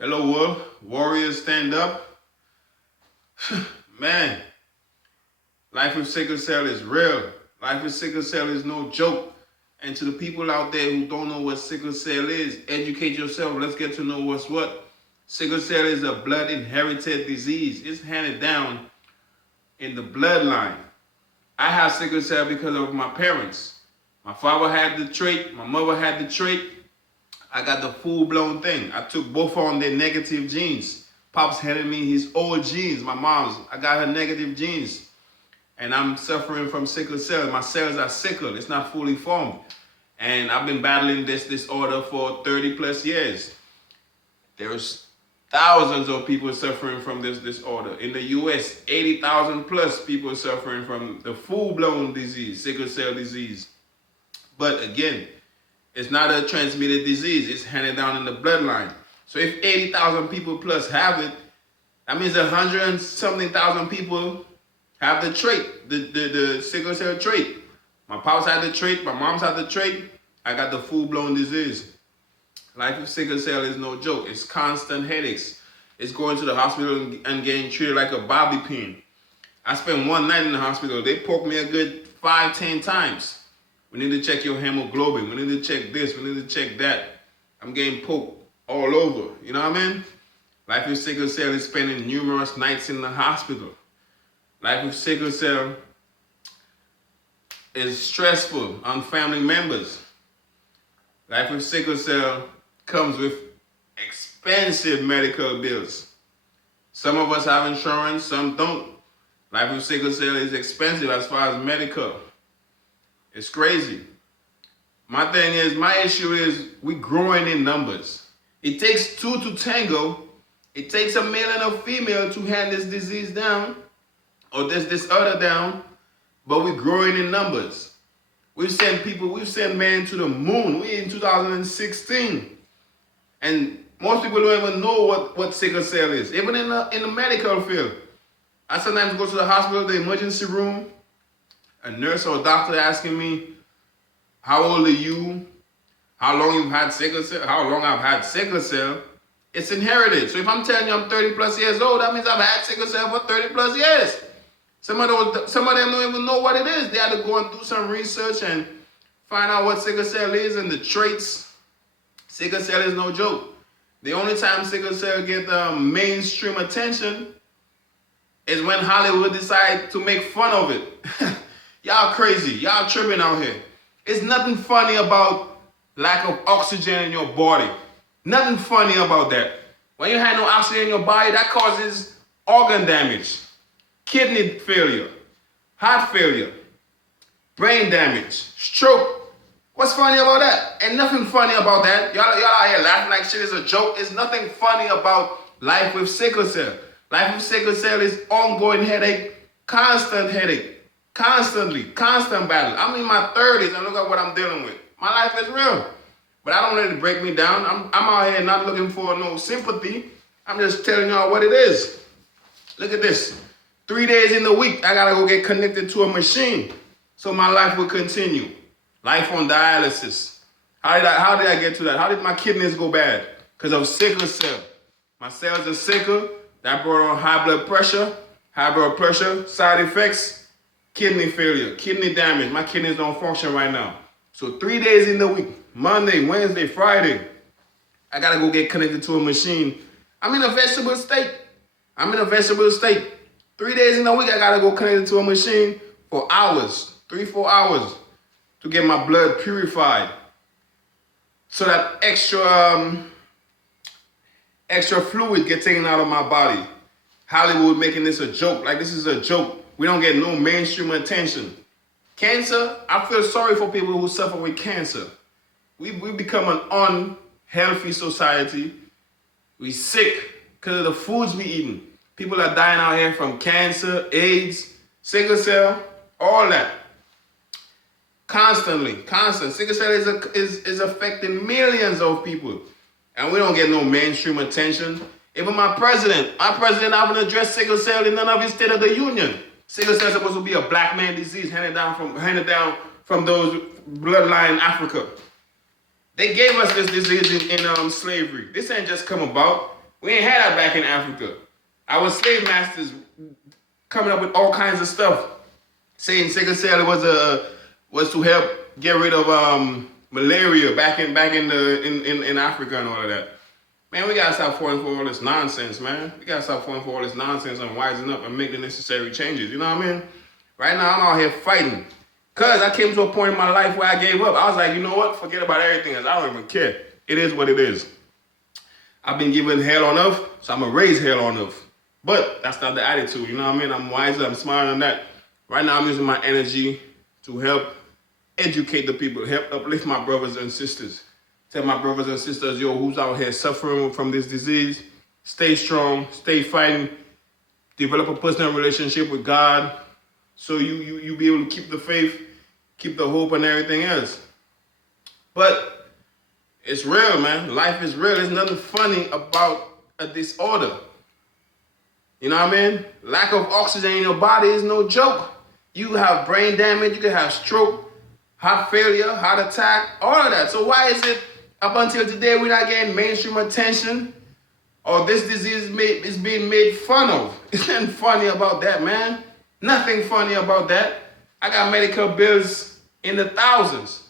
Hello world, warriors stand up. Man, life with sickle cell is real. Life with sickle cell is no joke. And to the people out there who don't know what sickle cell is, educate yourself. Let's get to know what's what. Sickle cell is a blood inherited disease. It's handed down in the bloodline. I have sickle cell because of my parents. My father had the trait, my mother had the trait. I got the full-blown thing. I took both on their negative genes. Pops handed me his old genes, my mom's. I got her negative genes. And I'm suffering from sickle cell. My cells are sickle. It's not fully formed. And I've been battling this disorder for 30 plus years. There's thousands of people suffering from this disorder. In the US, 80,000 plus people suffering from the full-blown disease, sickle cell disease. But again, it's not a transmitted disease. It's handed down in the bloodline. So if 80,000 people plus have it, that means 100 and something thousand people have the trait, the sickle cell trait. My pops had the trait, my mom's had the trait. I got the full-blown disease. Life with sickle cell is no joke. It's constant headaches. It's going to the hospital and getting treated like a bobby pin. I spent one night in the hospital. They poked me a good 5-10 times. We need to check your hemoglobin. We need to check this. We need to check that. I'm getting poked all over. You know what I mean? Life with sickle cell is spending numerous nights in the hospital. Life with sickle cell is stressful on family members. Life with sickle cell comes with expensive medical bills. Some of us have insurance, some don't. Life with sickle cell is expensive as far as medical. It's crazy. My issue is we growing in numbers. It takes two to tango. It takes a male and a female to hand this disease down or this disorder down, but we're growing in numbers. We've sent men to the moon. We're in 2016. And most people don't even know what sickle cell is, even in the medical field. I sometimes go to the hospital, the emergency room, a nurse or a doctor asking me, how old are you? How long you've had sickle cell? How long I've had sickle cell? It's inherited. So if I'm telling you I'm 30 plus years old, that means I've had sickle cell for 30 plus years. Some of them don't even know what it is. They had to go and do some research and find out what sickle cell is and the traits. Sickle cell is no joke. The only time sickle cell get mainstream attention is when Hollywood decide to make fun of it. Y'all crazy. Y'all tripping out here. It's nothing funny about lack of oxygen in your body. Nothing funny about that. When you have no oxygen in your body, that causes organ damage, kidney failure, heart failure, brain damage, stroke. What's funny about that? Ain't nothing funny about that. Y'all out here laughing like shit is a joke. There's nothing funny about life with sickle cell. Life with sickle cell is ongoing headache, constant headache. Constant battle. I'm in my 30s and look at what I'm dealing with. My life is real. But I don't let it break me down. I'm out here not looking for no sympathy. I'm just telling y'all what it is. Look at this. 3 days in the week, I gotta go get connected to a machine so my life will continue. Life on dialysis. How did I get to that? How did my kidneys go bad? Because of sickle cell. My cells are sickle. That brought on high blood pressure, side effects. Kidney failure, kidney damage. My kidneys don't function right now. So 3 days in the week, Monday, Wednesday, Friday, I gotta go get connected to a machine. I'm in a vegetable state. 3 days in the week, I gotta go connected to a machine for hours, 3-4 hours, to get my blood purified. So that extra fluid gets taken out of my body. Hollywood making this a joke, like this is a joke. We don't get no mainstream attention. Cancer, I feel sorry for people who suffer with cancer. We become an unhealthy society. We sick because of the foods we eating. People are dying out here from cancer, AIDS, sickle cell, all that. Constant. Sickle cell is affecting millions of people. And we don't get no mainstream attention. Even my president haven't addressed sickle cell in none of his State of the Union. Sickle cell is supposed to be a black man disease handed down from those bloodline Africa. They gave us this disease in slavery. This ain't just come about. We ain't had that back in Africa. Our slave masters coming up with all kinds of stuff, saying sickle cell was to help get rid of malaria back in Africa and all of that. Man, we gotta stop falling for all this nonsense, man. We gotta stop falling for all this nonsense and wising up and make the necessary changes. You know what I mean? Right now, I'm out here fighting. Cause I came to a point in my life where I gave up. I was like, you know what? Forget about everything else. I don't even care. It is what it is. I've been given hell on earth, so I'm gonna raise hell on earth. But that's not the attitude, you know what I mean? I'm wiser, I'm smarter than that. Right now, I'm using my energy to help educate the people, help uplift my brothers and sisters. Tell my brothers and sisters, yo, who's out here suffering from this disease, stay strong, stay fighting, develop a personal relationship with God, so you be able to keep the faith, keep the hope and everything else. But it's real, man. Life is real. There's nothing funny about a disorder. You know what I mean? Lack of oxygen in your body is no joke. You have brain damage, you can have stroke, heart failure, heart attack, all of that. So why is it up until today we're not getting mainstream attention, or this disease is being made fun of? There's nothing funny about that, man. Nothing funny about that. I got medical bills in the thousands.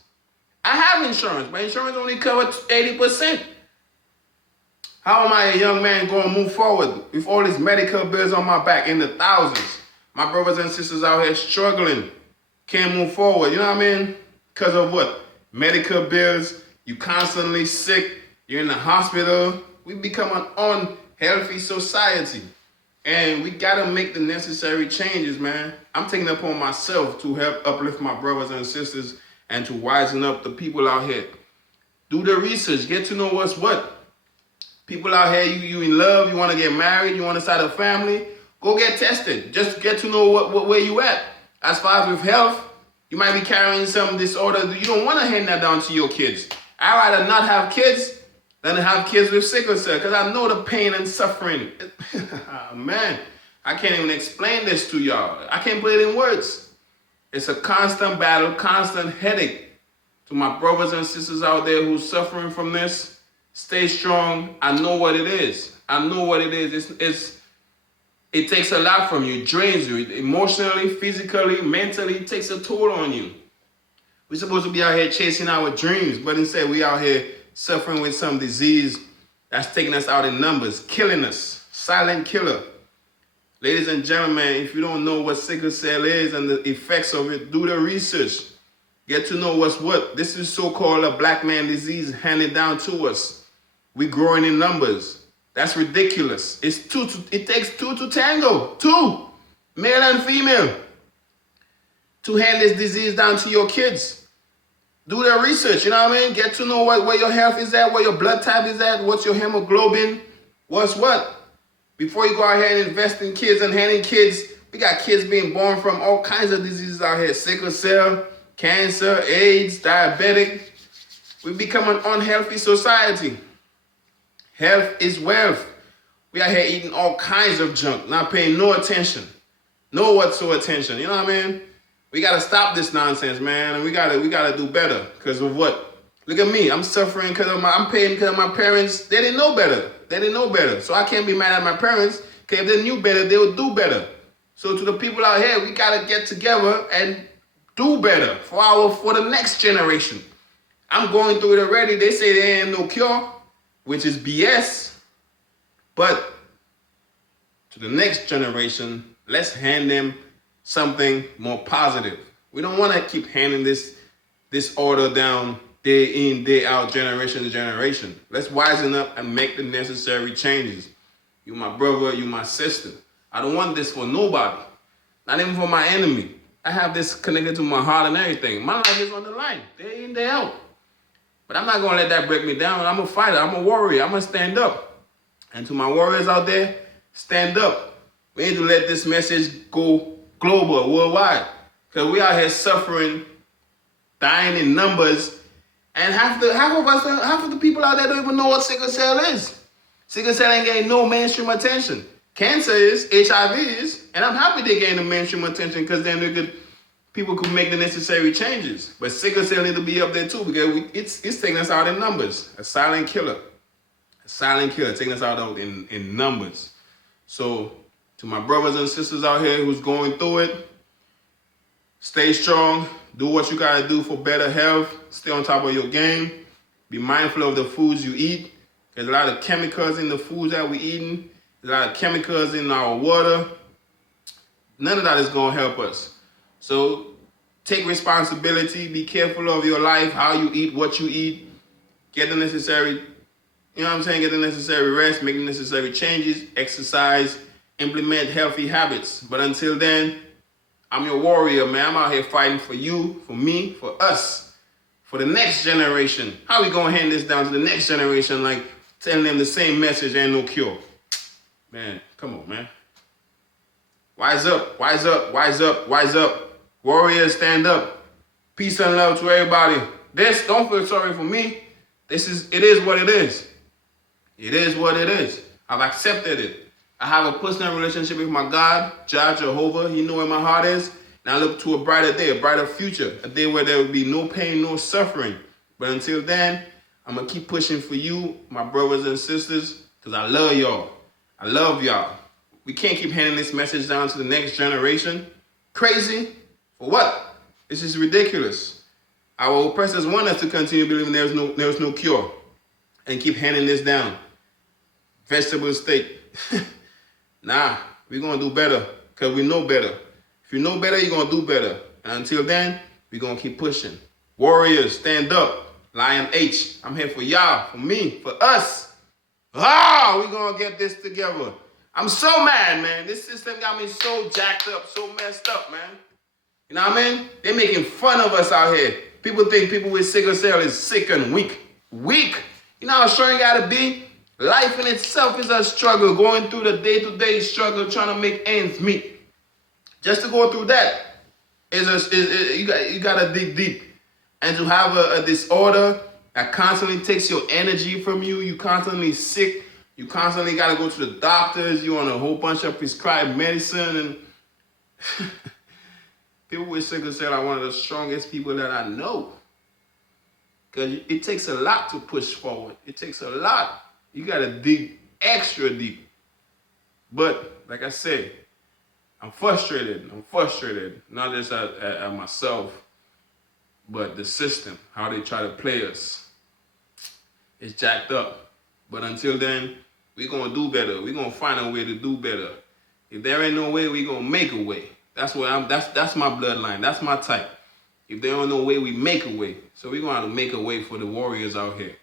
I have insurance. My insurance only covers 80%. How am I, a young man, going to move forward with all these medical bills on my back in the thousands? My brothers and sisters out here struggling, can't move forward. You know what I mean? Because of what? Medical bills. You constantly sick. You're in the hospital. We become an unhealthy society. And we got to make the necessary changes, man. I'm taking it upon myself to help uplift my brothers and sisters and to wisen up the people out here. Do the research. Get to know what's what. People out here, you in love, you want to get married, you want to start a family, go get tested. Just get to know where you at. As far as with health, you might be carrying some disorder. You don't want to hand that down to your kids. I'd rather not have kids than to have kids with sickle cell, because I know the pain and suffering. Man, I can't even explain this to y'all. I can't put it in words. It's a constant battle, constant headache. To my brothers and sisters out there who's suffering from this, stay strong. I know what it is. I know what it is. It takes a lot from you. It drains you. Emotionally, physically, mentally, it takes a toll on you. We're supposed to be out here chasing our dreams, but instead we out here suffering with some disease that's taking us out in numbers, killing us. Silent killer. Ladies and gentlemen, if you don't know what sickle cell is and the effects of it, do the research. Get to know what's what. This is so-called a black man disease handed down to us. We growing in numbers. That's ridiculous. It takes two to tango. Two, male and female, to hand this disease down to your kids. Do the research, you know what I mean? Get to know where your health is at, where your blood type is at, what's your hemoglobin, what's what. Before you go out here and invest in kids and handing kids, we got kids being born from all kinds of diseases out here. Sickle cell, cancer, AIDS, diabetic. We become an unhealthy society. Health is wealth. We out here eating all kinds of junk, not paying no attention. No whatsoever attention. You know what I mean? We gotta stop this nonsense, man, and we gotta do better. Because of what? Look at me. I'm suffering because I'm paying because of my parents. They didn't know better. They didn't know better. So I can't be mad at my parents, because if they knew better, they would do better. So to the people out here, we gotta get together and do better for the next generation. I'm going through it already. They say there ain't no cure, which is BS. But to the next generation, let's hand them something more positive. We don't want to keep handing this order down day in, day out, generation to generation. Let's wisen up and make the necessary changes. You my brother, you my sister. I don't want this for nobody. Not even for my enemy. I have this connected to my heart and everything. My life is on the line, day in, day out. But I'm not going to let that break me down. I'm a fighter. I'm a warrior. I'm going to stand up. And to my warriors out there, stand up. We need to let this message go global, worldwide. Because we out here suffering, dying in numbers. And half of the people out there don't even know what sickle cell is. Sickle cell ain't getting no mainstream attention. Cancer is, HIV is, and I'm happy they're getting the mainstream attention, because then people could make the necessary changes. But sickle cell need to be up there too, because it's taking us out in numbers. A silent killer. A silent killer, taking us out in numbers. So to my brothers and sisters out here who's going through it, stay strong. Do what you gotta do for better health. Stay on top of your game. Be mindful of the foods you eat. There's a lot of chemicals in the foods that we're eating. There's a lot of chemicals in our water. None of that is gonna help us. So take responsibility. Be careful of your life, how you eat, what you eat. Get the necessary, you know what I'm saying? Get the necessary rest, make the necessary changes, exercise, implement healthy habits. But until then, I'm your warrior, man. I'm out here fighting for you, for me, for us, for the next generation. How we gonna hand this down to the next generation, like telling them the same message, ain't no cure? Man, come on, man. Wise up, wise up, wise up, wise up. Warriors, stand up. Peace and love to everybody. Don't feel sorry for me. It is what it is. It is what it is. I've accepted it. I have a personal relationship with my God, Jah Jehovah. He knows where my heart is. And I look to a brighter day, a brighter future. A day where there will be no pain, no suffering. But until then, I'm going to keep pushing for you, my brothers and sisters, because I love y'all. I love y'all. We can't keep handing this message down to the next generation. Crazy? For what? This is ridiculous. Our oppressors want us to continue believing there's no cure and keep handing this down. Vegetable steak. Nah, we're going to do better because we know better. If you know better, you're going to do better. And until then, we're going to keep pushing. Warriors, stand up. Lion H, I'm here for y'all, for me, for us. We're going to get this together. I'm so mad, man. This system got me so jacked up, so messed up, man. You know what I mean? They're making fun of us out here. People think people with sickle cell is sick and weak. Weak? You know how strong you gotta be? Life in itself is a struggle. Going through the day-to-day struggle, trying to make ends meet. Just to go through that, you gotta dig deep. And to have a disorder that constantly takes your energy from you, you constantly sick, you constantly gotta go to the doctors, you on a whole bunch of prescribed medicine, and people with sickle cell are one of the strongest people that I know. Because it takes a lot to push forward. It takes a lot. You got to dig extra deep. But, like I said, I'm frustrated. Not just at myself, but the system, how they try to play us. It's jacked up. But until then, we're going to do better. We're going to find a way to do better. If there ain't no way, we're going to make a way. That's my bloodline. That's my type. If there ain't no way, we make a way. So we're going to make a way for the warriors out here.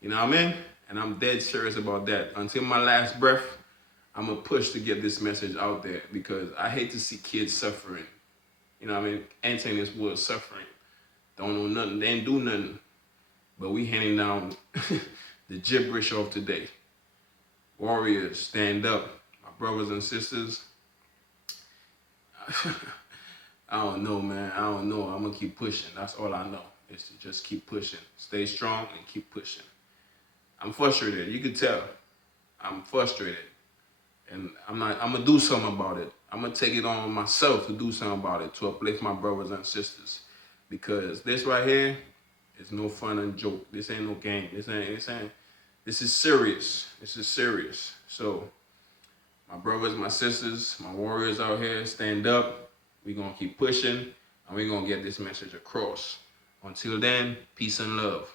You know what I mean? And I'm dead serious about that. Until my last breath, I'm going to push to get this message out there because I hate to see kids suffering. You know what I mean? Entering this world suffering. Don't know nothing. They ain't do nothing. But we handing down the gibberish of today. Warriors, stand up. My brothers and sisters. I don't know, man. I don't know. I'm going to keep pushing. That's all I know is to just keep pushing. Stay strong and keep pushing. I'm frustrated. You can tell. I'm frustrated. And I'm going to do something about it. I'm going to take it on myself to do something about it, to uplift my brothers and sisters. Because this right here is no fun and joke. This ain't no game. This is serious. This is serious. So, my brothers, my sisters, my warriors out here, stand up. We're going to keep pushing, and we're going to get this message across. Until then, peace and love.